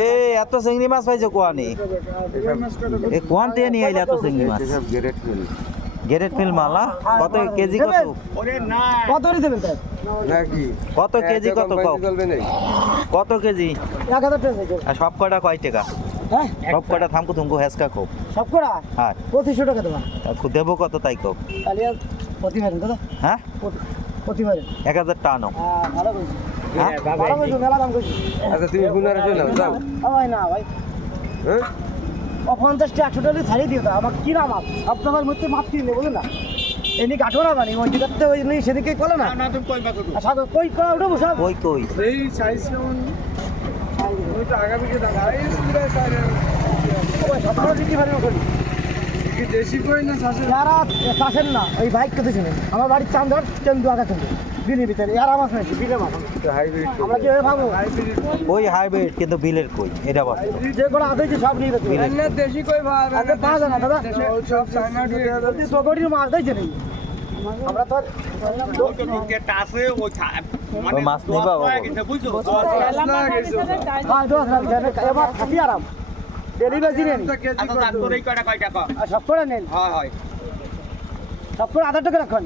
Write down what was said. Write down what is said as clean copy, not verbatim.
এ এত চিংড়ি মাছ পাইছো কোয়ানি এ কোয়ান দিয়ে নিয়ে আইলে এত চিংড়ি মাছ গ্রেড ফিল মালা কত কেজি কত কত দেবেন কত কেজি কত কত কেজি 1000 টাকা আর সব কয়টা কয় টাকা হ্যাঁ সব কয়টা থামকো তুমকো হেসকা কো সব করা হ্যাঁ 2500 টাকা দেবা দেবো কত তাই কো তাহলে প্রতিবারে দাদা হ্যাঁ প্রতিবারে 1000 টানো ভালো কইছি হ্যাঁ ভালো কইছো মেলা দাম কইছি আচ্ছা তুমি গুনারে চলে যাও ভাই না ভাই হ্যাঁ ও 50 টাকা 100 টাকা ছাড়িয়ে দিও তা আমাকে কি নাম আপনার মধ্যে মাপ কিনে বলেন না এনি কাটো না মানে ওই যেটাতে ওই নেই সেদিকে কলে না না তুমি কই পাছো আচ্ছা কই কই উঠবো সব কই কই এই সাইজ কেমন ওইটা আগামী কে দাঁড়া এই পুরো সাইরে ওই সবটা দিতে পারি না করি কি দেশি কই না শাসন যারা চাষের না ওই বাইক কত শুনেন আমার বাড়ির চান্দর চন্দু আগা চন্দু দিনের ভিতরে আর আমার নাকি বিলে মাছ হাইব্রিড আমরা কি ভাবো ওই হাইব্রিড কিন্তু বিলের কই এটা বল যে কোনো আদাইছে সব নিয়ে গেছে না দেশি কই ভাই আরে পাওয়া যায় না দাদা সব চায়না যদি তোগড়ির মাছ দিয়েছে নাকি আমরা তো ওই মাছ নিবা বাবা হ্যাঁ দোষ না এবার থাকি আরাম ডেলিভারি নেন আর সব করে নেন সব করে 1000 টাকা রাখুন